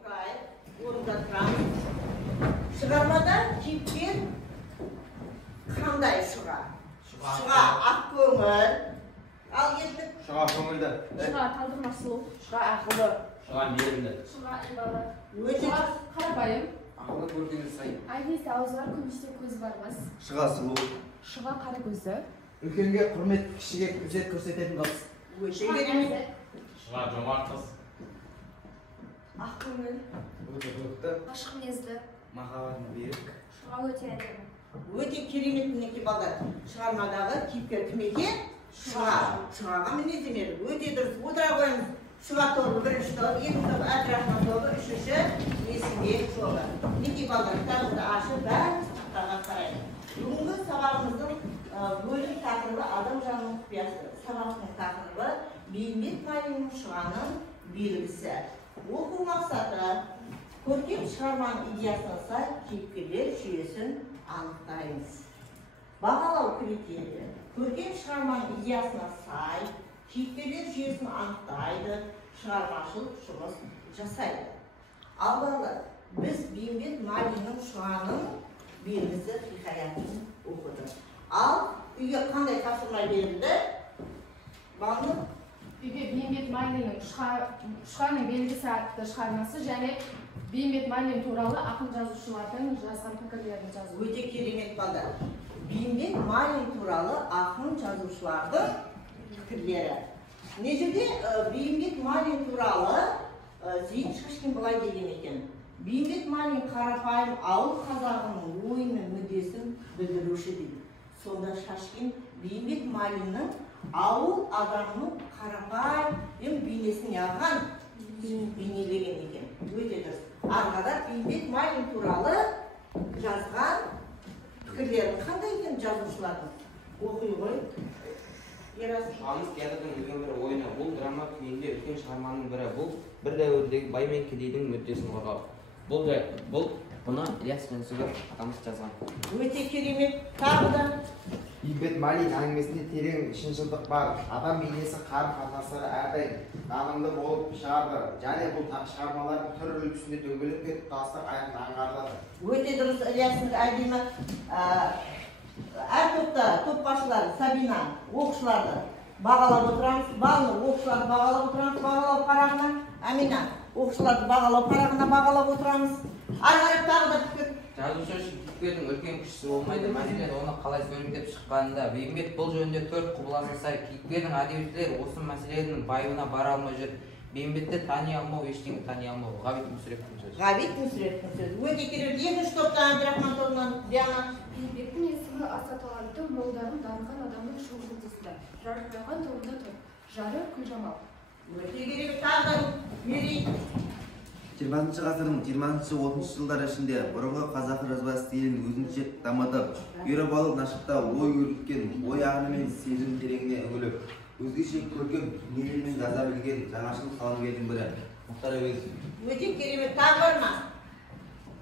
Orada turamыз. Шығармада кейіпкер қандай шыға? Шыға ақ көңіл. Ал ендік Шыға көңілді. Шыға талдырмақ сұлу. шыға ақылы. Шыға мейірімді. Шыға ибалы. Шыға қарапайым. Ақылы көргені сай. Айнесі ауызы бар, күмісте көзі бармас. Шыға сұлу. Шыға қара көзі. Үлкенге құрмет, кішіге ізет көрсететін қыз. Шыға нәзік. Шыға жомарт қыз. ақ көңіл. Өте көкті. Ашық мінезді. Махаббатын берік. Шыға өте әдемі. Өте керемет мінекей балдар. Шығармадағы кейіпкер кім екен? Шыға. Шығаға мінездемелі. Өте дұрыс. Отыра қойыңыз. Шыға тобы, бірінші тобы, екінші тобы, Әбдірахман тобы, үшінші Есімбек тобы. Мінекей балдар, кітабыңызды ашып, бәрін тақтаға қарайды. Бүгінгі сабағымыздың бөлім тақырыбы адам жанының құпиясы. Сабақтың тақырыбы Бейімбет Майлиннің Шығаның белгісі. Оқу мақсаты көркем шығарманың идеясына сай кейіпкерлер жүйесін анықтаймыз. Бағалау критерийі көркем шығарманың идеясына сай кейіпкерлер жүйесін анықтайды, шығармашылық жұмыс жасайды. Алдағы біз Бейімбет Майлиннің Шығаның белгісі хикаятын оқыдық. Ал үйге қандай тапсырма берілді? Бағылы? Үйге Бейімбет Майлиннің Шығаның белгісі атты шығармасы және Бейімбет Майлин туралы ақын жазушылардың жазған пікірлерін жазу. Өте керемет балдар. Бейімбет Майлин туралы ақын жазушылардың пікірлері. Не жерде Бейімбет Майлин туралы Зейін Шашкин былай деген екен. Бейімбет Майлин қарапайым ауыл қазағының ойы мен мүддесін білдіруші дейді. Сонда Шашкин Бейімбет Майлиннің ауыл адамының қарапайым бейнесін яған бейнелеген екен. Өте дұрыс. Арқада Бейімбет Майлин туралы жазған пікірлері қандай екен жазушылардың? Оқи ғой. Шығамыз театрдың үлкен бір ойыны. Бұл драма күйінде үлкен шығарманың бірі. Бұл бір дәуірдегі бай мен кедейдің мүддесін қорғау. Бұны Ілияс Жансүгіров атамыз жазған. Өте керемет. Тағы да Бейімбет Майлин әңгімесінде терең шыншылдық бар. Адам бейнесі қарым-қатынастары әрдайым нанымды болып шығарды. Және бұл шығармалардың түр үлгісінде дөңгелек пен тұтастық айқын аңғарылады. өте дұрыс. Ілиястың әдемі әр топта топ басшылары Сабина оқушыларды бағалап отырамыз. Балны оқушыларды бағалап отырамыз. Бағалау парағына Амина оқушыларды бағалау парағына бағалап отырамыз. Ары қарай тағы да пікір. Жазушы үшін кейіпкердің үлкен күшісі болмайды. Мәселен, оны қалай суреттеп шыққанында. Бейімбет бұл жөнінде төрт құбыласына сай. Кейіпкердің әдебиеттер осы мәселенің байыбына бара алмай жүр. Бейімбетті тани алмау, ештеңе тани алмау. Ғабит Мүсіреповтің сөзі. Ғабит Мүсіреповтің сөзі. Өте керемет. Екінші топтан Әбдірахман тобынан Диана. Бейімбеттің есімі аса талантты, молдарын дарыған адамның шоу жұлдызында. Жарқыраған тобында тұр. Жары Күлжамал. Өте керемет. Тағы да Мерей. 20 ғасырдың 20-30 жылдар ішінде бұрынғы қазақы жазба стилін өзінше дамытып, үйреніп алып нашықтау ой өрілткен, ой ағыны мен сезім тереңіне үңіліп, өзгеше көркем дүниелермен жаза білген жаңашыл қаламгердің бірі Мұхтар Әуезов. Өте керемет. Тағы бар ма?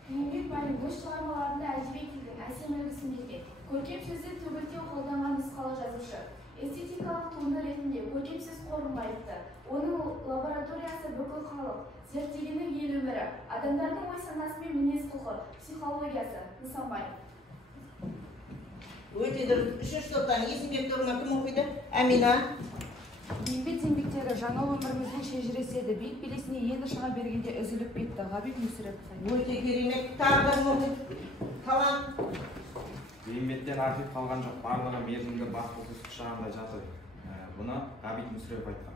Бейімбет Майлин өз шығармаларында әдеби тілдің әсем үлгісін берген. Көркем сөзді төгілтеу қолданған нұсқалы жазушы. Эстетикалық туынды ретінде көркем сөз қорын байытты. Оның лабораториясы бүкіл халық, зерттегені ел өмірі, адамдардың ой санасы мен мінез құлқы, психологиясы, Нысанбаев. Өте дұрыс. Үшінші топтан Есімбек тобынан кім оқиды? Амина. Бейімбет еңбектері жаңа өміріміздің шежіресі биік белесіне енді шыға бергенде үзіліп кетті. Ғабит Мүсірепов. Өте керемет. Тағы да оқиды. Талант. Бейімбеттен архив қалған жоқ. Барлығы мерзімді баспасөз құшағында жатыр. Бұны Ғабит Мүсірепов айтқан.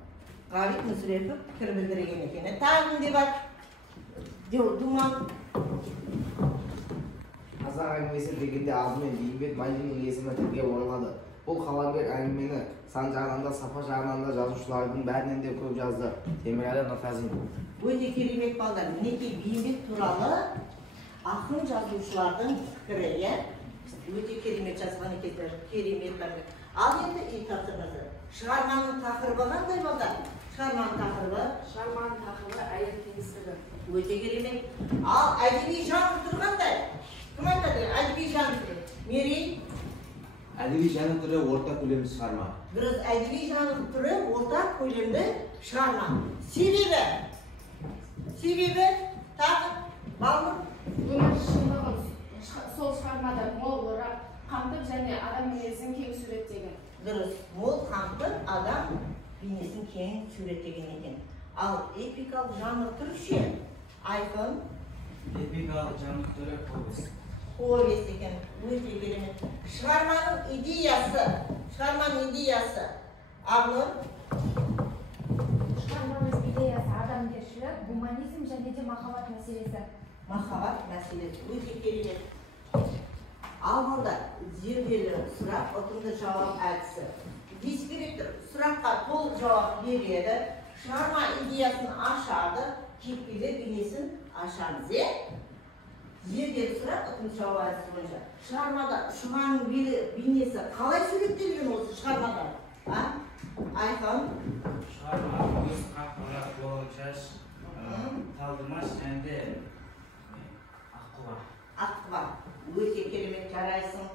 Ғабит Мүсірепов пікір білдірген екен. Тағы кімде бар? Думан. Қазақ әңгімесі дегенде алдымен Бейімбет Майлиннің есімі тілге оралады. Бұл қаламгер әңгімені сан жағынан да, сапа жағынан да жазушылардың бәрінен де көп жазды. Темірәлі Нұртазин. Өте керемет балдар. Мінекей Бейімбет туралы ақын жазушылардың пікірі, иә? Өте керемет жазған екендер. Керемет балдар. Ал енді үй тапсырмасы. Шығарманың тақырыбы қандай балдар? Шығарманың тақырыбы әйел кеңістігі. өте керемет. Ал әдеби жанр тұрғандай? Кім айтады? Әдеби жанр. Мерей? Әдеби жанр түрі орта көлемді шығарма. Дұрыс, әдеби жанр түрі орта көлемді шығарма. Себебі Тағы, балмын? Өмір шындығын сол шығармада молырақ қамтып және адам мінезін кең суреттеген. Дұрыс, мол қамтып адам бейнесін кең суреттеген екен. Ал эпикалық жанр түрі ше? Айқын? Эпикалық жанр түрі повесть. Повесть екен, өте керемет. Шығарманың идеясы, Ақнұр? Шығармамыз идеясы адамгершілік, гуманизм және де махаббат мәселесі. Махаббат мәселесі, өте керемет. Ал балдар, зерделі сұрақ, ұтымды жауап әдісі. Дискрипtor сұраққа толық жауап береді, шығарма идеясын ашады, кейіпкерлер бейнесін ашамыз, Зерделі сұрақ, ұтымды жауап әдісі бойынша. Шығармада шұғаның бейнесі қалай суреттелген осы шығармада? Айқын? Шығарма өз қақ-қара болып шаш, талдырмаш және де аққұба. Аққұба, өте керемет жарайсың.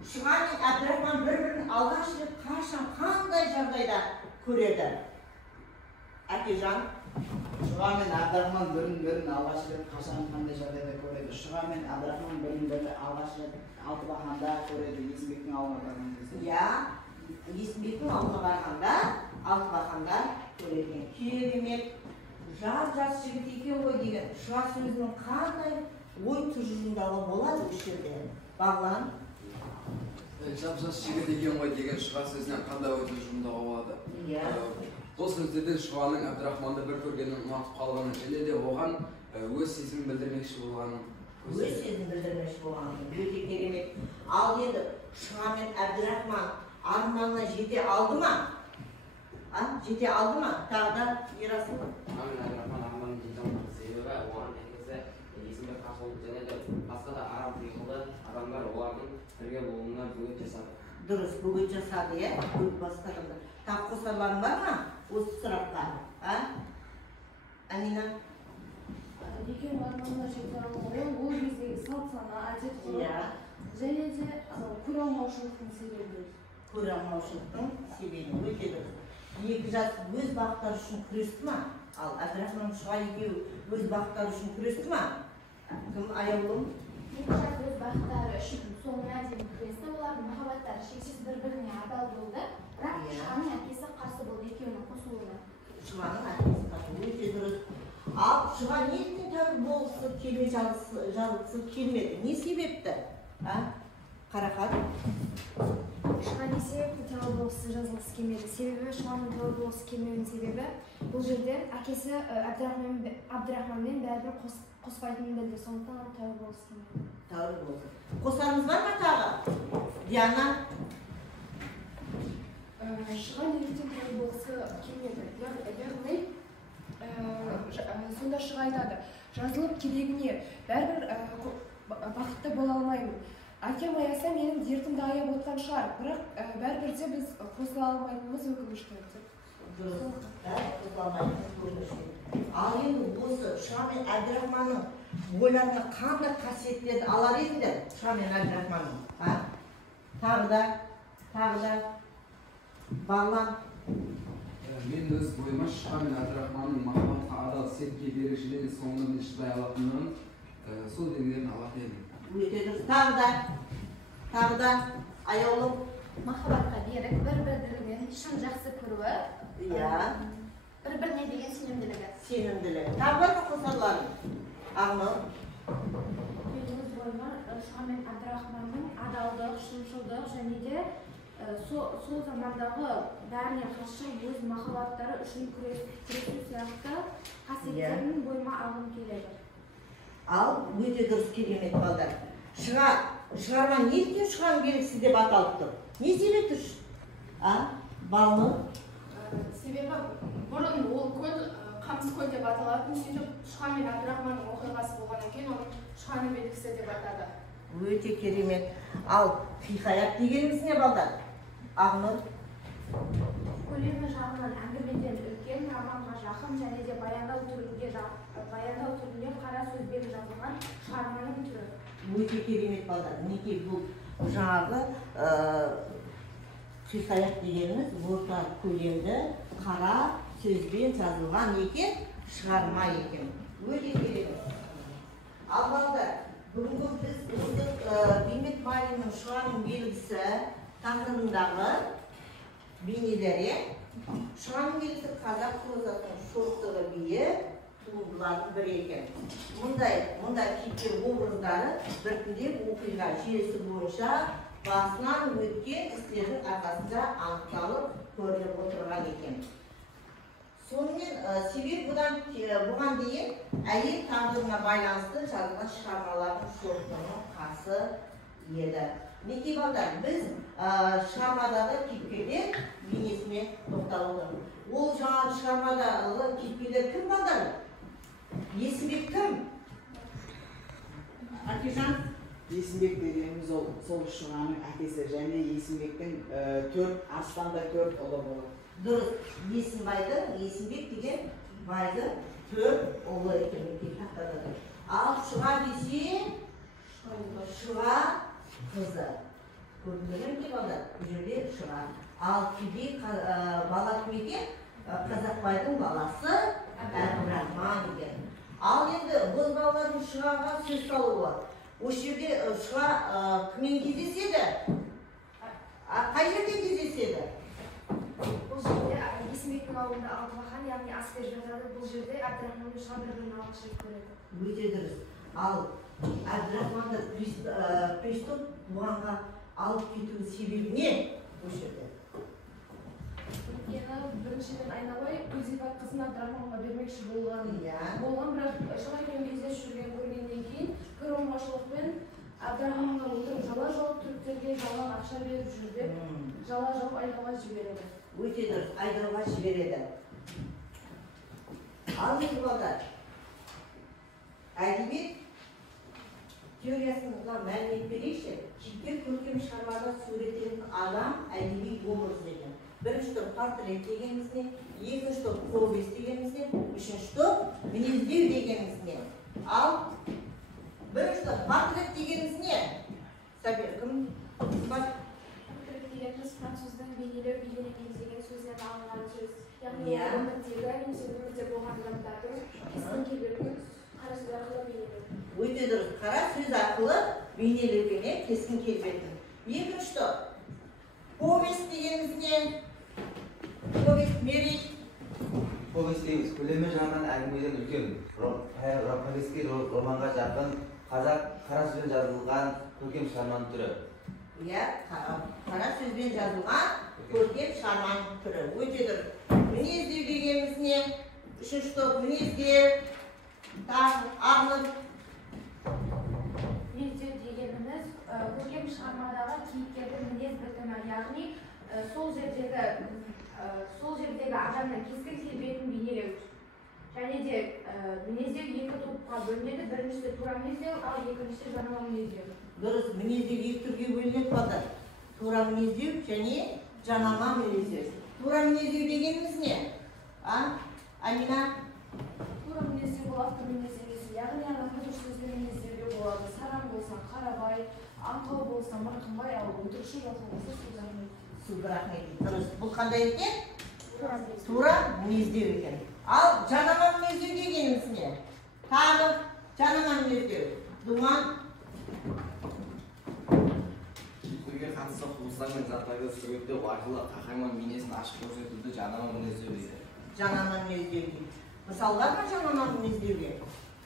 Шұға мен Әбдірахман бір-бірін алғаш рет қашан, қандай жағдайда көреді? Әкежан? Шұға мен Әбдірахман бірін алғаш рет қашан қандай жағдайда көреді? Шұға мен Әбдірахман бірін алғаш рет Алтыбақанда көреді, Есімбектің ауылына барған кезде. Иә, Есімбектің ауылына барғанда Алтыбақанда көреді. Керемет, жас жігіт екен ғой деген Шұға сөзінің қандай ой тұжырымдауы болады осы жерде? Бағлан? Жап-жас жігіт екен ғой деген Шұға сөзінен қандай ой тұжырымдауға болады? Иә. Бұл сөздерден Шұғаның Әбдірахманды бір көргенін ұнатып қалғанын және де оған өз сезімін білдірмекші болғанын Өз сезімін білдірмекші болғанын өте керемет. Ал енді Шұға мен Әбдірахман арманына жете алды ма? Жете алды ма? Тағы да Ерасыл. Шұға мен Әбдірахман арманына жете алмады. Себебі оған әкесі Есімбек Қасымов және де басқа да арам пиғылды адамдар олардың бірге болуына бөгет жасады. Дұрыс, бөгет жасады, бөгет бастағанда. Тағы қосарларың бар ма осы сұраққа? Амина? Екеуінің арманына жете алуы, ол кездегі салт сана, әдет ғұрып және де көре алмаушылықтың себебі. Көре алмаушылықтың себебі өте дұрыс. Екі жас өз бақыттары үшін күресті ма? Ал Әбдірахман Шұға екеуі өз бақыттары үшін күресті ма? Кім аяулым? Екі жас өз бақыттары үшін соңына дейін күресті, олардың махаббаттары шексіз бір-біріне адал болды, бірақ Шұғаның әкесі қарсы болды екеуінің қосылуына. Шұғаның әкесі қарсы, өте дұрыс. Ал Шұға неліктен тәуір болғысы келмей жазылғысы келмеді? Не себепті? Қарақат? Шұға не себепті тәуір болғысы жазылғысы келмеді? Себебі Шұғаның тәуір болғысы келмеуінің себебі бұл жерде әкесі Әбдірахманмен бәрібір қоспайтынын білді, сондықтан тәуір болғысы келмеді. Тәуір болғысы. Қосарыңыз бар ма тағы? Диана? Шұға неліктен тәуір болғысы келмеді? Яғни сонда Шұға айтады, жазылып керегіне бәрібір бақытты бола алмаймын. Әкем аяса менің дертімді аяп отқан шығар, бірақ бәрібір де біз қосыла алмайтынымыз өкінішті. Ал енді осы Шұға мен Әбдірахманның ойларына қандай қасиеттерді алар едіңдер? Шұға мен Әбдірахманның. Тағы да Бағлан. Мен өз бойыма Шұға мен Әбдірахманның махаббатқа адал сертке беріші және соңына дейін шыдай алатынын сол белгілерін алатын едім. Өте дұрыс. Тағы да аяулым. Махаббатқа берік, бір-бірінен шын жақсы көруі, бір-біріне деген сенімділігі. Тағы бар ма қосарларың? Ақнұр? Мен өз бойыма Шұға мен Әбдірахманның адалдық, шыншылдық және де сол замандағы бәріне қарсы өз махаббаттары үшін күресу сияқты қасиеттерін бойыма алғым келеді. Ал өте дұрыс керемет балдар. Шығарма неліктен Шұғаның белгісі деп аталып тұр? Не себепті? Балнұр? Себебі бұрын ол көл Қамыскөл деп аталатын, сөйтіп Шұға мен Әбдірахманның оқиғасы болғаннан кейін оның Шұғаның белгісі деп атады. Өте керемет. Ал хикаят дегеніміз не балдар? Ақнұр? Көлемі жағынан әңгімеден үлкен, романға жақын және де баяндау түрінде қара сөзбен жазылған шығарманың түрі. Өте керемет балдар. Мінекей бұл жаңағы хикаят дегеніміз орта көлемді қара сөзбен жазылған екен, шығарма екен. Өте керемет. Ал балдар, бүгінгі біз Бейімбет Майлиннің Шұғаның белгісі тақырыбындағы бейнелері. Шұғаның белгісі қазақ прозасының шоқтығы биі туындылардың бірі екен. Мұндай кейіпкер образдары біртіндеп оқиға желісі бойынша басынан өткен істердің арқасында анықталып көрініп отырған екен. Сонымен себеп бұған дейін әйел тағдырына байланысты жазылған шығармалардың шоқтығының қасы еді. Мінекей балдар, біз шығармадағы кейіпкерлер бейнесіне тоқталдық. Ол жаңағы шығармадағы кейіпкерлер кім балдар? Есімбек кім? Әкежан? Есімбек дегеніміз ол сол Шұғаның әкесі, және Есімбектің арыстанда 4 ұлы болады. Дұрыс, Есімбек деген байды 4 ұлы екен тақтада. Ал Шұға десе, Шұға қызы. Көрдіңіздер ме балдар? Бұл жерде Шұға. Ал кедей бала кім екен? Қазақбайдың баласы Әбдірахман екен. Ал енді бұл балалардың Шұғаға сөз салуы. Осы жерде Шұға кіммен кездеседі? Қай жерде кездеседі? Бұл жерде Есімбектің ауылында Алтыбақан, яғни ас беріп жатады. Бұл жерде Әбдірахман мен Шұға бір-бірін алғаш рет көреді. Өте дұрыс. Ал Әбдірахманды приступ бұғанға алып кету себебі не? Осы жерде. Біріншіден айналай Гүлзипа қызын Әбдірахманға бермекші болған, бірақ Шұға екеуін кездесіп жүрген көргеннен кейін кір оңашылықпен Әбдірахманға отырып жала жауып түріктерге жалған ақша беріп жүр деп жала жауып айдауға жібереді. Өте дұрыс, айдауға жібереді. Ал енді балдар, әдебиет теориясына мәлімет берейікші. Кейіпкер көркем шығармада суреттелетін адам әдеби образ екен. Бірінші топ портрет дегеніміз не, екінші топ повесть дегеніміз не, үшінші топ мінездеу дегеніміз не. Ал бірінші топ портрет дегеніміз не? Сабир, кім бар? Портрет дегеніміз француздың бейнелеу бейнеленген деген сөзінен алынған сөз. Яғни өмірдегі немесе өмірде болған адамдардың кескін келбетін қара сөз арқылы бейнелеу. Өте дұрыс, қара сөз арқылы бейнелеуге кескін келбетін. Екінші топ повесть дегеніміз не? Повесть мерей. Повесть дейміз, көлемі жағынан әңгімеден үлкен, повестке романға жақын, қазақ қара сөзбен жазылған көркем шығарманың түрі. Қара сөзбен жазылған көркем шығарманың түрі. Өте дұрыс. Мінездеу дегеніміз не? Үшінші топ мінездеу, ағылып. Мінездеу дегеніміз көркем шығармадағы кейіпкердің мінез бітімі, яғни сол жердегі адамның кескін келбетін бейнелеу. Және де мінездеу екі топқа бөлінеді. Біріншісі тура мінездеу, ал екіншісі жанама мінездеу. Дұрыс, мінездеу екі түрге бөлінеді балдар. Тура мінездеу және жанама мінездеу. Тура мінездеу дегеніміз не? Амина? Тура мінездеу бұл автор мінездемесі. Яғни қазір сөзді мінездеуге болады. Сараң болса қарабай, аңқау болса мырқымбай, ал өтірікші жатыр болса Субрахмет. Дұрыс. Бұл қандай екен? Тура мінездеу екен. Ал жанама мінездеу дегеніміз не? Тағы жанама мінездеу. Думан? Кейіпкерге қатысты құбылыстар мен заттарды суреттеу арқылы қаһарман бейнесін ашып көрсетуді жанама мінездеу дейді. Жанама мінездеу дейді. Мысал бар ма жанама мінездеуге?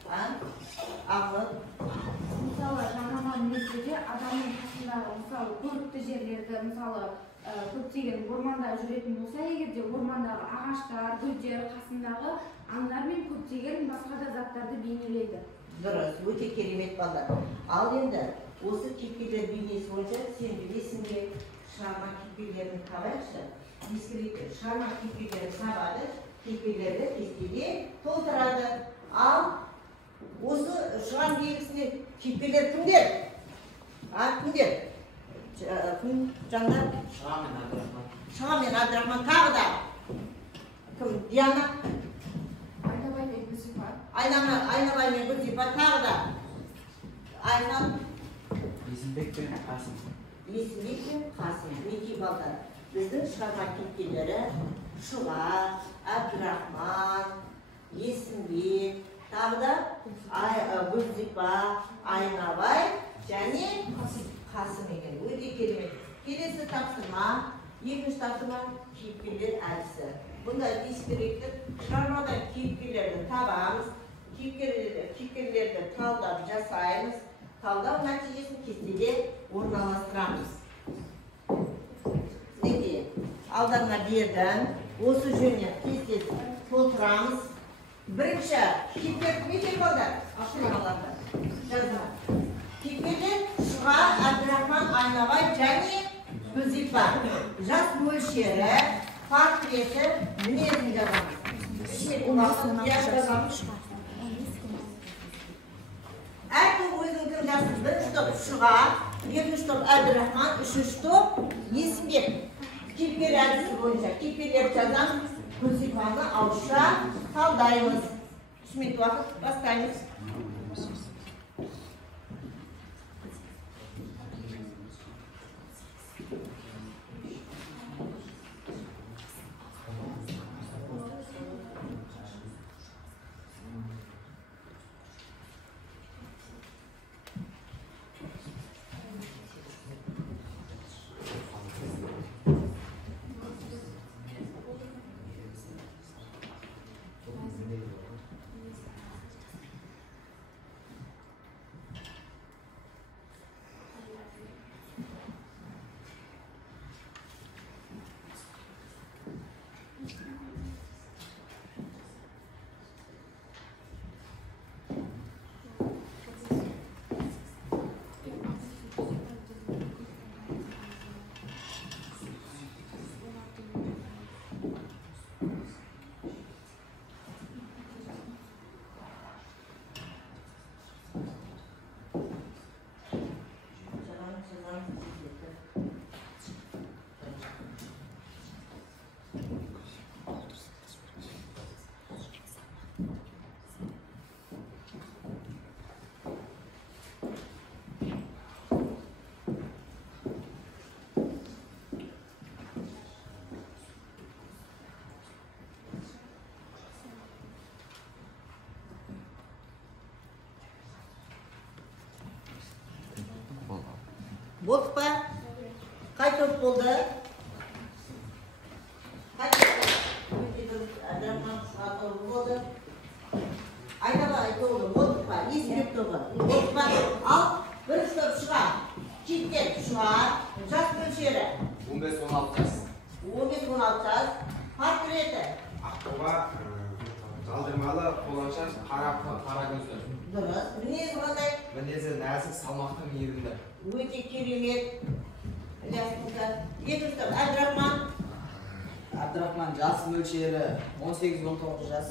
Ағылып? Мысалы, жанама мінездеуде адамның қасындағы, мысалы, көрікті жерлерді, мысалы, көптеген орманда жүретін болса, егерде ормандағы ағаштар, гүлдер, қасындағы аңдар мен көптеген басқа да заттарды бейнелейді. Дұрыс, өте керемет балдар. Ал енді осы кейіпкерлер бейнесі бойынша сен білесің бе, шығарма кейіпкерлерін табайықшы. Шығарма кейіпкерлерін табады, кейіпкерлерді кестеге толтырады. Ал осы шығарма белгісіне кейіпкерлер кімдер? Кімдер? Кім жандар? Шұға мен Әбдірахман. Шұға мен Әбдірахман, тағы да кім? Диана? Айнабай мен Гүлзипа. Айнабай мен Гүлзипа, тағы да Айнал? Есімбек пен Қасым. Есімбек пен Қасым. Мінекей балдар, біздің шығарма кейіпкерлері Шұға, Әбдірахман, Есімбек, Тағы да Гүлзипа, Айнабай және Қасым екен. Өте керемет. Келесі тапсырма, екінші тапсырма кейіпкерлер әдісі. Бұнда ескеректік шығармадан кейіпкерлерді табамыз, кейіпкерлерді талдап жасаймыз, талдау нәтижесін кестеде орналастырамыз. Неге? Алдарына бердім, осы жөніне кестесін толтырамыз. Бірінші кейіпкер кімекен балдар? Ашылмаларды. Жазма. Кейіпкерлер Шұға, Әбдірахман, Айнабай және Гүлзипа. Жас мөлшері, портреті, мінезін жазамыз. Әркім өзінің кім жазсын. Бірінші топ Шұға, екінші топ Әбдірахман, үшінші топ Есімбек. Кейіпкер әдісі бойынша кейіпкерлер жазамыз. Гүлзипаны ауызша талдаймыз. 3 минут уақыт бастаймыз. Болдық па? Қай топ болды? Қай топ болды? Айнабай тобы болдық па? Есімбек тобы болдық па? Ал бірінші топ Шұға, кейіпкер Шұға, жас мөлшері 15-16 жас. 15-16 жас. Портреті Ақтоба, жалдырмалы, қоланшаш, қара көзді. дұрыс. Мінезі қандай? Мінезі нәзік, салмақты, мейірімді. Өте керемет. Екінші топ Әбдірахман. Әбдірахман жас мөлшері 18-19 жас.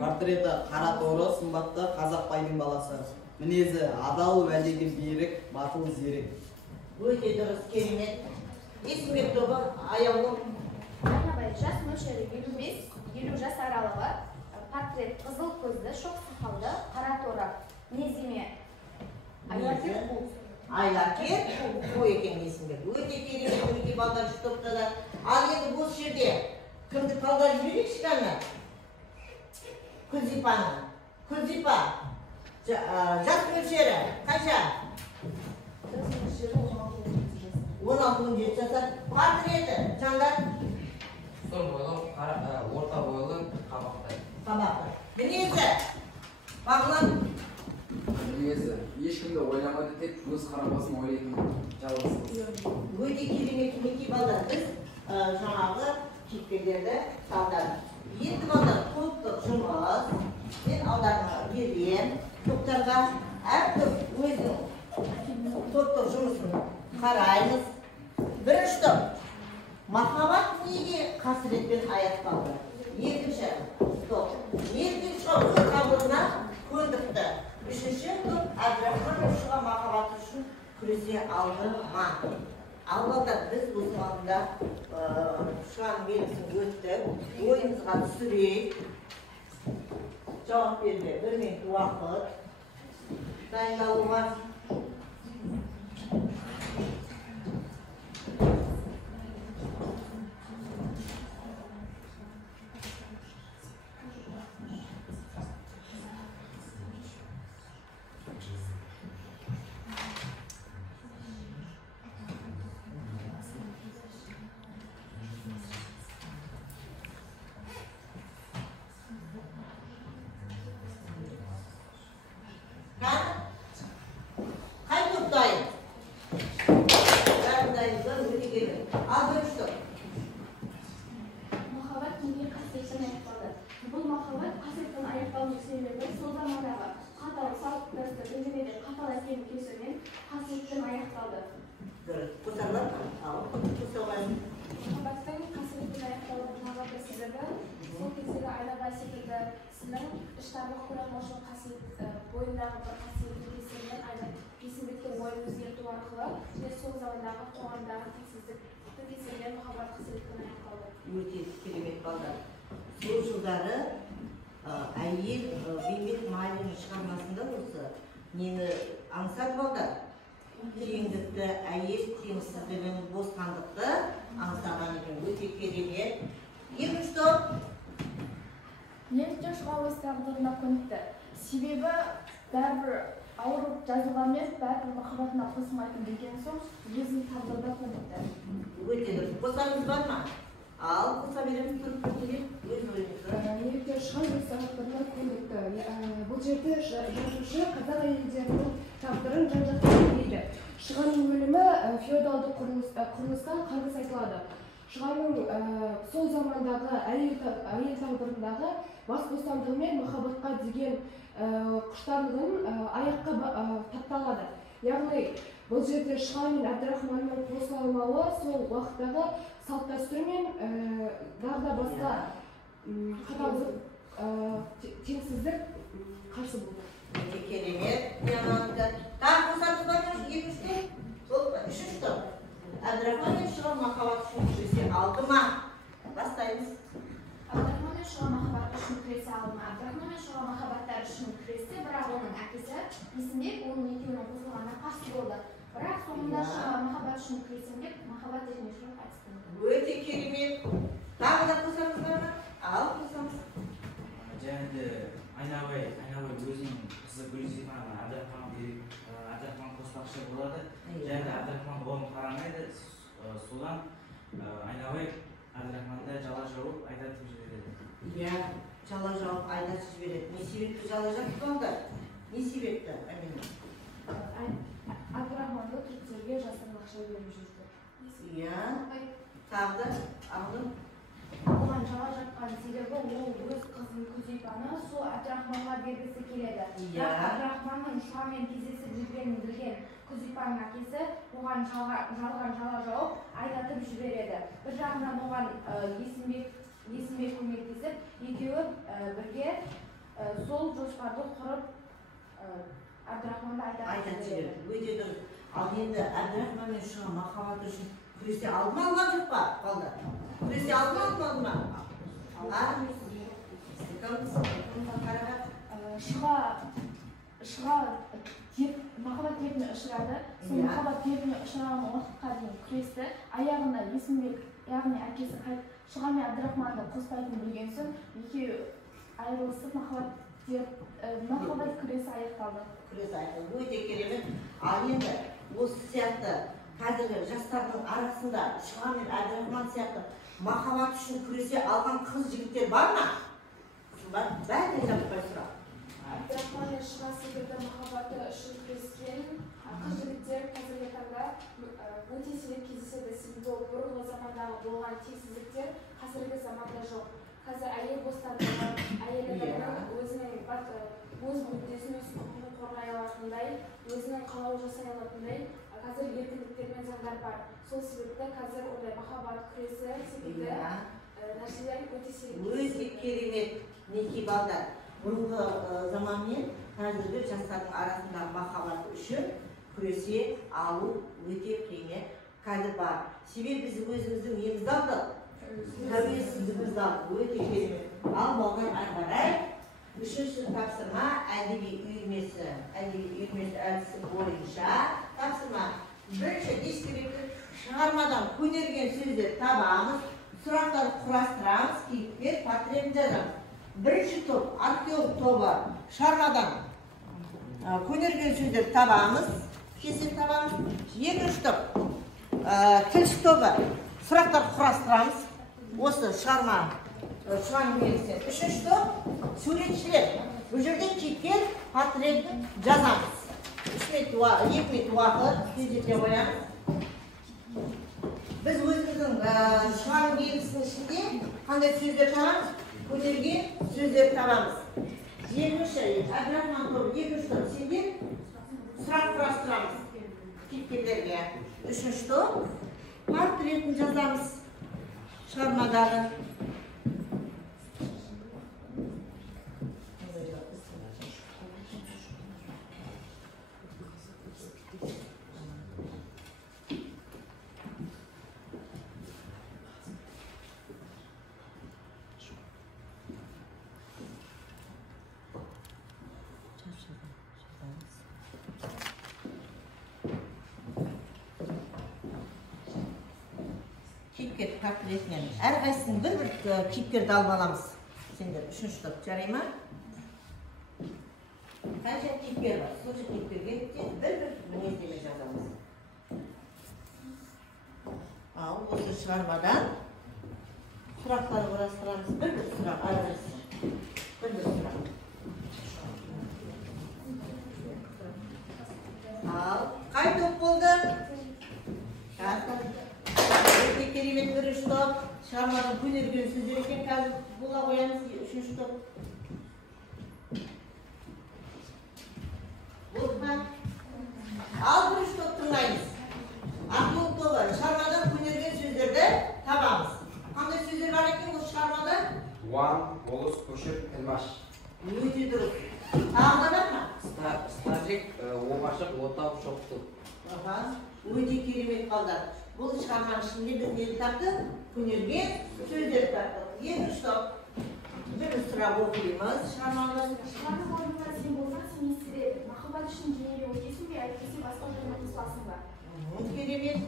Портреті қара торы, сымбатты қазақ байдың баласы. Мінезі адал, уәдеге берік, батыл, зерек. Өте дұрыс, керемет. Есімбек тобы аяулы. Айнабай жас мөлшері 55-50 жас аралығы. Портрет қызыл көзді, шоқ сақалды, қара торы. Мінездеме Айлакер, қой екен Есімбек. Өте керемет, өте балдар үш топта да. Ал енді бұл жерде кімді талдап жіберейікші ғана? Гүлзипаны. Гүлзипа, жас мөлшері қанша? 16-17 жасар. Портреті жандар? Зор бойлы, орта бойлы, қабақтай. Қабақтай. Мінезі? Бағлан? Мінезі ешкімді ойламайды, тек өз қарабасын ойлайтын жалғыз. Өте керемет мінеки балдар. Біз жаңағы кейіпкерлерді талдадық. Енді балдар топтық жұмыс. Мен алдарына берем. Топтарға әр топ өзінің топтық жұмысын қараймыз. Бірінші топ. Махаббат неге қасіретпен аяқталды? Екінші топ. Неліктен шыға өз қабылына көндікті? Үшінші топ Әбдірахман Шұға махаббаты үшін күресе алды ма? Ал балдар, біз осы алдында Шұғаның белгісін өттік. Ойымызға түсірейік. Жауап берді. 1 минут уақыт. Дайындалуға. Абай секілді сіздің іштарлық көреалмаушылық қасиет бойындағы бір қасиетті кесірінен есімбектің ойын өзгерту арқылы және сол замандағы қоғамдағы тексіздікті кесірінен махаббат қасиеттің аяқталды. Өте керемет балдар. Сол жылдары әйел Бейімбет Майлиннің шығармасында осы нені аңсады балдар. Теңдікті, әйел теңсіздігін, бостандықты аңсаған екен. Өте керемет. Екінші топ. Неліктен шыға өз тағдырына көніпті. Себебі бәрібір ауырып жазылғанмен бәрібір махаббатына қосылмайтын деген соң өзінің тағдырына көніпті. Өте дұрыс. Қосаңыз бар ма? Ал қоса береміз тұрып өз ойыңызды. Неліктен шыға өз тағдырына көніпті. Бұл жерде жазушы қазақ әйелдерінің тағдырын жан-жақты білдіреді. Шығанның өлімі феодалдық құрылыстан қарғыс айтылады. Шығанның сол замандағы әйел тағдырындағы бас бостандығы мен махаббатқа деген құштарлығын аяққа тапталады. Яғни бұл жерде Шыған мен Әбдірахманның қосыла алмауы сол уақыттағы салт дәстүр мен тағы да басқа қаталдық, теңсіздік қарсы болды. Өте керемет. Тағы қосаңыз бар ма? Екінші топ? Үшінші топ. Әбдірахман мен Шыған махаббат үшін күресе алды ма? Бастаймыз. Әбдірахман мен Шыған махаббат үшін күресе алды ма? Әбдірахман мен Шыған махаббаттар үшін күресті, бірақ оның әкесі Есімбек оның екеуінің қосылғанына қарсы болды. Бірақ соңында Шыған махаббат үшін күресем деп махаббат деген үшін қайтыс болды. Өте керемет. Тағы да қосаңыз бар ма? Ал қосаңыз. Және де Айнабай өзінің қызы Гүлзипаны Әбдірахман қоспақшы болады. Және де Әбдірахман оған қарамайды. Содан Айнабай Әбдірахманды жала жауып айдатып жібереді. Иә, жала жауып айдатып жібереді. Не себепті жала жауып балдар? Не себепті? Әбдірахманды түріктерге жасырын ақша беріп жүрді. Иә, тағы да алдым. Оған жала жатқан себебі ол өз қызын Күзипаны сол Әбдірахманға бергісі келеді. Бірақ Әбдірахманның Шығанмен кездесіп жүргенін білген Күзипаның әкесі оған жалған жала жауып айдатып жібереді. Бір жағынан оған Есімбек көмектесіп, екеуі бірге сол жоспарды құрып Әбдірахманды айдатып жібереді. Өте дұрыс. Ал енді Әбдірахман мен Шыған махаббаты үшін күресе алды ма, алған жоқ па, балдар? Күресе алды ма, алды ма? Шыға махаббат дертіне ұшырады. Сол махаббат дертіне ұшыраған уақытқа дейін күресті. Аяғында Есімбек, яғни әкесі Шыған мен Әбдірахманды қоспайтынын білген соң екеуі айырылысып махаббат күресі аяқталды. Күрес аяқталды. Өте керемет. Ал енді осы сияқты қазіргі жастардың арасында Шыған мен Әбдірахман сияқты махаббат үшін күресе алған қыз жігіттер бар ма? Бар, бәріне жаппай сұрақ. Әбдірахман мен Шыған секілді махаббаты үшін күрескен қыз жігіттер қазіргі таңда өте сирек кездеседі. Себебі бұрынғы замандағы болған теңсіздіктер қазіргі заманда жоқ. Қазір әйел бостандығы, әйел адамның өзінің өз мүддесін, өз құқығын қорғай алатындай, өзінің қалауын жасай алатындай қазір еркіндіктер мен заңдар бар. Сол себепті қазір ондай махаббат күресі секілді нәрселер өте сирек. Өте керемет неке балдар. Бұрынғы заман мен қазіргі жастардың арасындағы махаббат үшін күресе алу өте қиын. Қазір бар. Себебі біз өзіміздің немізді алдық. Тәуелсіздігімізді алдық. Өте керемет. Ал балдар ары қарай үшінші тапсырма әдеби үйірмесі әдісі бойынша тапсырма. Бірінші ескеретін шығармадан көнерген сөздер табамыз, сұрақтар құрастырамыз, кейіпкер портретін жазамыз. Бірінші топ, археолог тобы шығармадан көнерген сөздер табамыз, кесек табамыз. Екінші топ, тілші тобы сұрақтар құрастырамыз. Осы шығарманың негізінен. Үшінші топ, суретшілер. Бұл жерде кейіпкер портретін жазамыз. 2 минут уақыт кездете қоямыз. Біз өзіміздің шығарма белгісінің ішінде қандай сөздер табамыз? Көнерген сөздер табамыз. Екінші, Әбдірахман тобы, екінші топ сендер сұрақ құрастырамыз кейіпкерлерге. Үшінші топ, портретін жазамыз шығармадағы. кейіпкер портретінен әрқайсының бір кейіпкерді алып аламыз. Сендер үшінші топ жарай ма? Қанша кейіпкер бар? Сол кейіпкерге бір мінездеме жазамыз. Ал осы шығармадан сұрақтар құрастырамыз. Бір сұрақ әрқайсысы. Бір сұрақ. Ал қай топ болды? Өте керемет бірінші топ. Шығармадан көнерген сөздер екен. Қазір бола қоямыз үшінші топ. Болды ма? Ал бірінші топ тыңдаймыз. Ақылы тобы шығармадан көнерген сөздерді табамыз. Қандай сөздер бар екен осы шығармада? Туған, болыс, көшір, тілмаш. Өте дұрыс. Тағы да бар ма? Стажик, омашық, отау, шоқтық. Өте керемет қалдар. Бұл шығарманың ішінде біз нені таптық? Көнерген сөздер таптық. Екінші топ. Бір сұрақ оқимыз. Шығарма орнына сен болсаң, сен не істер едің? Махаббат үшін денеге өтесің бе, әйтпесе басқа жолмен қосыласың ба? Керемет.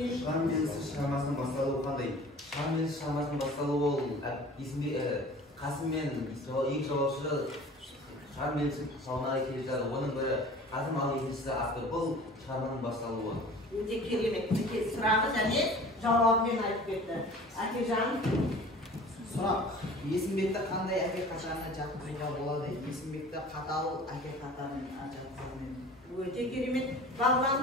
Шығарма белгісі шығармасының басталуы қандай? Шығарма белгісі шығармасының басталуы ол Қасым мен екі жолаушы шығарма белгісі саунаға келіп жатыр. Оның бірі Қасым, ал екіншісі автор. Бұл шығарманың басталуы. Өте керемет. Сұрағы және жауабымен айтып кетті. Әкежан. Сұрақ. Есімбекті қандай әке қатарына жатқызуға болады? Есімбекті қатал әке қатарына жатқызуға. Өте керемет. Бағлан.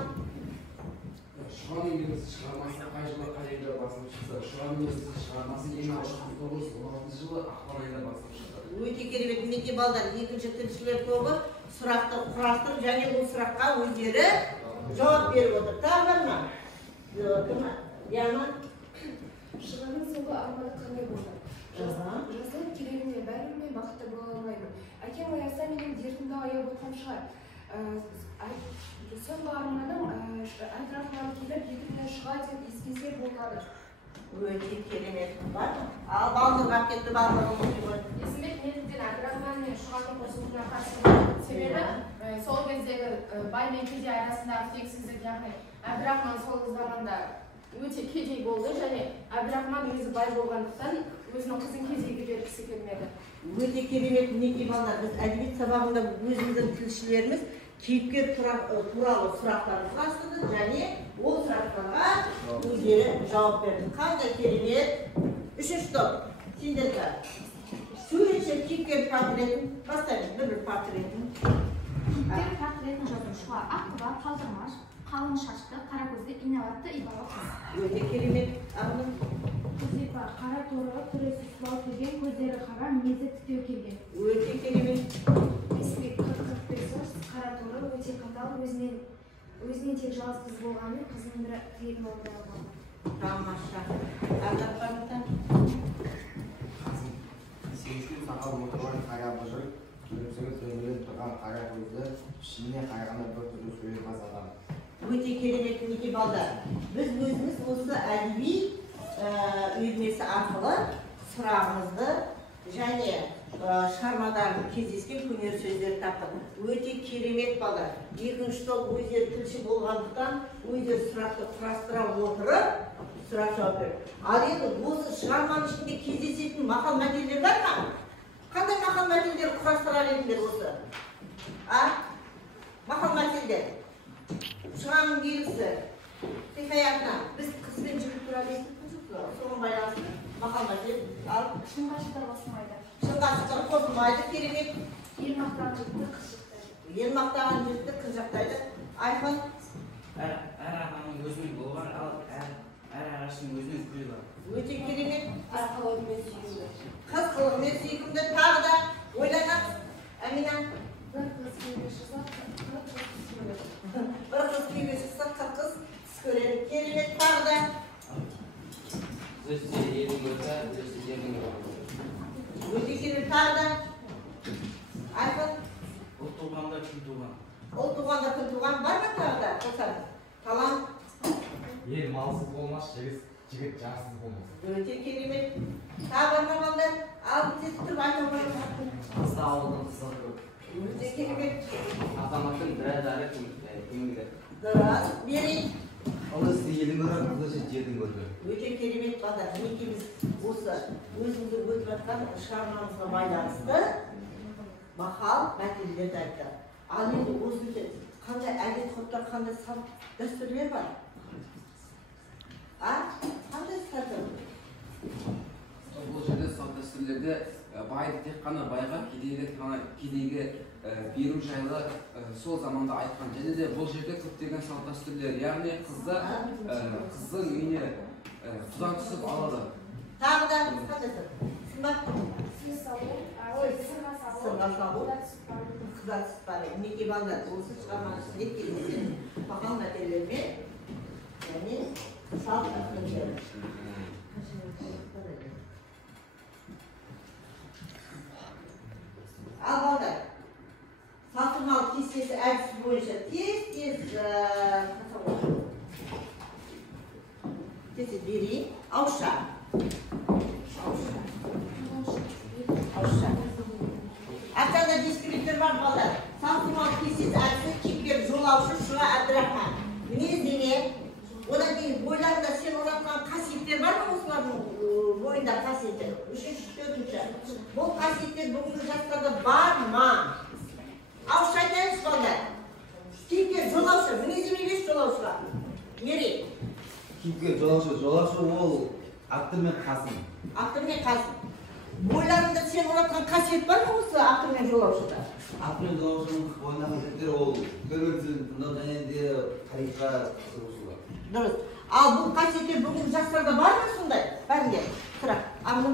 Шығарма белгісі шығармасы қай жылы қай айда басылып шықты? Шығарма белгісі шығармасы 1916 жылы ақпан айында басылып шықты. Өте керемет. Мінекей балдар, екінші тілшілер тобы сұрақты құрастырып және бұл сұраққа өздері жауап беріп отыр. Тағы бар ма? Кім? Яна? Шығаның соңғы арманы қандай болды? Жазылып келемін бәрі ме бақытты бола алмаймын. Әкем аяса менің дертімді аяп отқан шығар. Соңғы арманым Әбдірахман келіп етімнен шыға деп ескесе болғаны. Өте керемет. Бар ма? Ал балдырға кетті, балдырға мұхи ғой. Есімбек неліктен Әбдірахман мен Шұғаттың қосылуына қарсы себебі сол кездегі бай мен кедей арасындағы теңсіздік, яғни Әбдірахман сол заманда өте кедей болды және Әбдірахман өзі бай болғандықтан өзінің қызын кедейге бергісі келмеді. Өте керемет. Мінекей балдар, біз әдебиет сабағында өзіміздің тілшілеріміз кейіпкер туралы сұрақтарын сұрастырды және ол сұрақтарға өздері жауап берді. Қандай керемет. Үшінші топ. Сендерді суретші кейіпкер портретін бастаймыз. Бір портретін. Кейіпкер портретін жазушылар аққұба, талдырмаш, қалың шашты, қара көзді, инабатты, ибалы қыз. Өте керемет. Ағылым. Күзипа, қара торығы, түресі сылау келген, көздері қара, мінезі тіктеу келген. Өте керемет. Есімбек 40-45 жас, қара торы, өте қатал, өзінен тек жалғыз қыз болғанымен қызының бір тілегін орындай алған. Тамаша. Ардақ бармытан. Сегізгіл сақал отырған қара бұжыр, күлімсігі төңірек тұрған қара көзді, ішіне қайғаны бір түрлі сөйлемпаз адам. Өте керемет. Мінекей балдар, біз өзіміз осы әдеби үйірмесі арқылы сұрағымызды және шығармадан кездескен көнер сөздер таптық. Өте керемет балдар. Екінші топ өздері тілші болғандықтан өздері сұрақты құрастыра отырып сұрақ жауап берді. Ал енді осы шығарманың ішінде кездесетін мақал мәтелдер бар ма? Қандай мақал мәтелдер құрастырар едіңдер осы? Мақал мәтелдер. Шығаның белгісі хикаятына біз қыз бен жігіт туралы естіппіз, соған байланысты мақал мәтел. Ал шынға шыдар басылмайды. Шынға шыдар қосылмайды. Керемет. Ел мақтаған жігітті қыз жақтайды. Ел мақтаған жігітті қыз жақтайды. Айқын. Әр ағаның өзінің болы бар, ал әр ағашының өзінің күлі бар. Өте керемет. Қыз қылығымен сүйкімді. Қыз қылығымен сүйкімді. Тағы да ойланамыз. Әмина. Бір қыз күйеуге шықса, 40 қыз көреді. Бір қыз күйеуге шықса, 40 қыз көреді. Керемет. Тағы да. Өсте елің көрді, өсте жердің көрді. Өте керемет. Тағы да. Айқын. Ұл туғанда күн туған. Ұл туғанда күн туған бар ма тағы да? Қосаңыз. Талан. Ел малсыз болмас, жігіт жарсыз болмас. Өте керемет. Тағы бар ма балдар? Ал тез тұрып айтуға бар. Қызды ауылдың қызы көп. Өте керемет. Азаматтың біразары кімді? Дұрыс. Берейін. Оны істегенін көрген, қызы жердің көрген. Өте керемет бағдар. Мінекей біз осы өзімізді өтіп жатқан шығармамызға байланысты мақал мәтелдерді айтты. Ал енді өзімізде қандай әдет-ғұрыптар, қандай салт дәстүрлер бар? Қандай салт? Бұл жерде салт дәстүрлерде байды тек қана байға, кедейге беру жайлы сол заманда айтқан. Және де бұл жерде көптеген салт дәстүрлер, яғни қыздың үйіне құдан түсіп алады. Тағы да қандай салт? Сырға салу, қызға түсіп бару. Мінекей балалар, осы шығарманың ішінде кездесетін мақал мәтелдермен және салт дәстүрлер. Ал балдар, салқымалы кестесі әдісі бойынша тез берейін. Ауызша. Ақтанда дискриптер бар балдар. Салқымалы кестесі әдісі кейіпкер жолаушы Шұға Әбдірахман. Мінездеме, одан кейін бойларында сен оратқан қасиеттер бар ма осылардың бойында қасиеттер? Үшінші, төртінші. Бұл қасиеттер бүгінгі жастарда бар ма? Ауызша айтайыншы балдар. Кейіпкер жолаушы, мінездеме емес жолаушыға. Мерей. Кейіпкер жолаушы ол актор мен қасым. Актор мен қасым. Бойларында сен оратқан қасиет бар ма осы актор мен жолаушыда? Актор мен жолаушының бойындағы қасиеттер ол көргенсін тыңдау және де тарихқа қызығушылық. Дұрыс. Ал бұл қасиеттер бүгінгі жастарда бар ма сондай? Бәрінде. Сұрақ. Амын.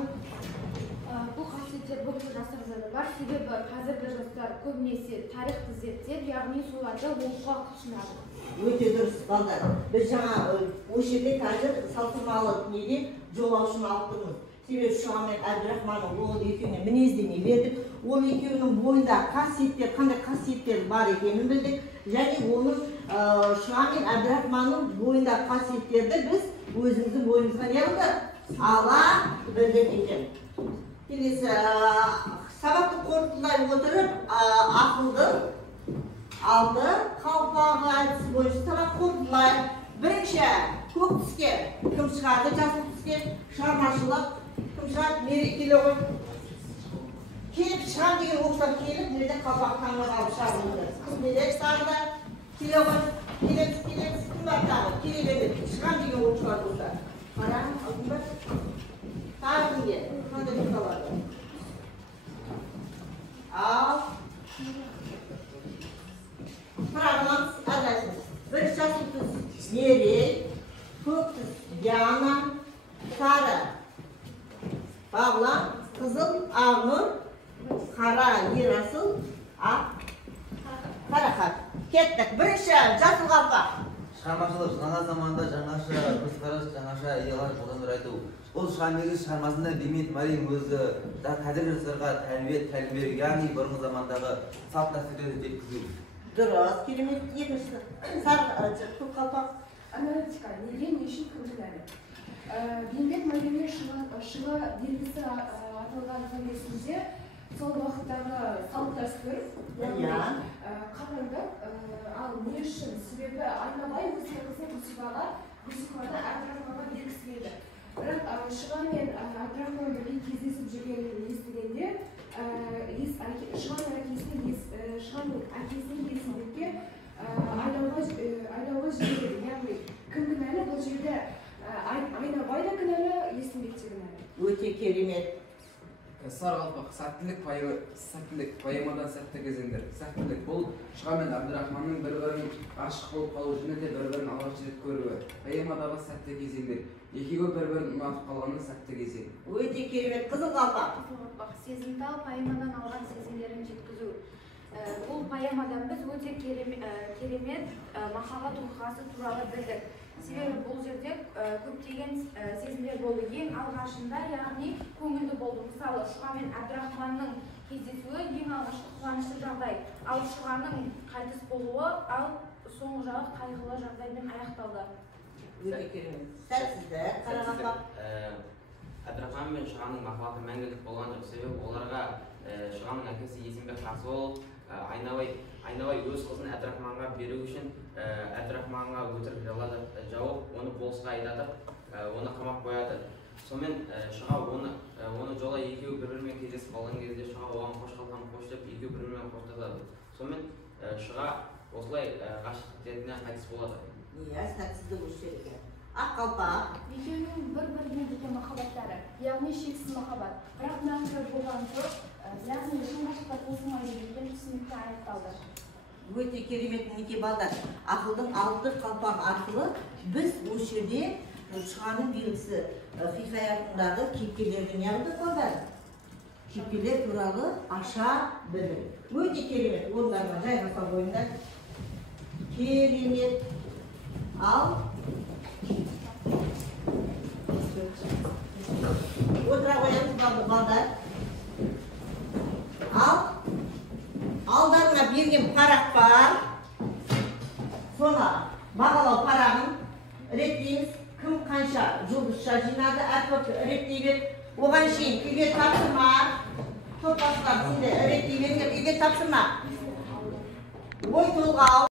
Бұл қасиеттер бүгінгі жастарда да бар. Себебі қазіргі жастар көбінесе тарихты зерттеп, яғни соларды оқуға құлшынады. Өте дұрыс балдар. Біз жаңа осы жерде қазір салқымалы неде жолаушыны алып тұрмыз. Себебі Шұға мен Әбдірахманның ол екеуіне мінездеме бердік. Ол екеуінің бойында қасиеттер, қандай қасиеттер бар екенін білдік. Және оның Шұға мен Әбдірахманның бойында қасиеттерді біз өзіміздің бойымызға не қылдық? Ала білдік екен. Келесі сабақты қорытындылай отырып, ақылдың алды қалпағы әдісі бойынша сабақ қорытындылай. Бірінші көк түске кім шығарды, жасыл түске шығармашылық, кім шығады, мерекелі ғой. Келіп шығам деген оқушылар келіп, міне қалпақ таңып алып шығарылды. Кім берек сағыда, келе ғой, келеміз, кім бар тағы, келе береді, шығам деген оқушылар болса. Қарағым, алдың ба? Тағы кімге, қандай жұмсалады? Ал. Қарағымыз әрдәсіз. Бір жасыл түс Мерей, көк түс Диана, сары Бағлан, қызыл Ақнұр, қара Ерасыл, ақ Қарақат. Кеттік. Бірінші жасыл қалпақ. Шығармашылық жаңа заманда жаңаша көзқарас, жаңаша идеялар қолданып айту. Ол шығарманың шығармасында Демет Марин өзі қазіргі жастарға тәрбие беру, яғни бұрынғы замандағы салт дәстүрлерді жеткізу. Дұрыс, керемет. Екінші көк қалпақ. Аналитика, неге не үшін кіргізіледі? Демет Мариннің Шұға белгісі аталған көрмесінде сол уақыттағы салт дәстүр қатаңдап, ал не үшін? Себебі Айнабай өз қызын Гүлсипаға Әбдірахманға бергісі келді. Бірақ Шұға мен Әбдірахман бірге кездесіп жүргенін естігенде Шұғаның әкесінің есімдікке айдауға жібереді. Яғни кім кінәлі? Бұл жерде Айнабай да кінәлі, Есімбек те кінәлі. Өте керемет. Сары қалпақ, сәттілік поэмадан сәтті кезеңдер. Сәттілік бұл Шұға мен Әбдірахманның бір-бірін ғашық болып қалу және де бір-бірін алғаш рет көруі. Поэмадағы сәтті кезеңдер. Екеуі бір-бірін ұнатып қалғаны сәтті кезең. Өте керемет. Қызыл қалпақ. Сезімтал поэмадан алған сезімдерін жеткізу. Бұл поэмадан біз өте керемет махаббат оқиғасы туралы білдік. Себебі бұл жерде көптеген сезімдер болды. Ең алғашында, яғни көңілді болды. Мысалы, Шұға мен Әбдірахманның кездесуі ең алғашқы қуанышты жағдай. Ал Шұғаның қайтыс болуы, ал соңғы жағы қайғылы жағдаймен аяқталды. Өте керемет. Сәтсізді, қара қалпақ. Әбдірахман мен Шұғаның махаббаты мәңгілік болған жоқ. Себебі оларға Шұғаның әкесі Есімбек қарсы болып, айнабай өз қызын әбдірахманға беру үшін әбдірахманға өтірік жауып оны болысқа айдатып оны қамап қояды. Сонымен шыға оны жола екеуі бір-бірімен кездесіп қалған кезде шыға оған қош қалқан қош деп екеуі бір-бірімен қоштасады. Сонымен шыға осылай ғашықтық дертіне қайтыс болады. Иә, сәтсіздік осы жерге. Ақ қалпақ. Екеуінің бір-біріне деген махаббаттары, яғни шексіз махаббат. Бірақ мәңгі болған жоқ, яғни шын ғашықтар осылмайды деген түсінікті аяқталды. Өте керемет мінекей балдар. Ақылдың алты қалпағы арқылы біз осы жерде Шығаның белгісі хикаятындағы кейіпкерлерді неғылды қолдар? Кейіпкерлер туралы аша білді. Өте керемет. Орындарына жайғаса бойындар. Керемет. Ал. Отыра қоямыз балдар. Ал. Алдарына берген парақ бар. Соны бағалау парағын реттейміз. Кім қанша жұлдызша жинады, әртөп реттей бер. Оған шейін үйге тапсырма. Топасылар сізді реттей беріңдер, үйге тапсырма. Ой толғау.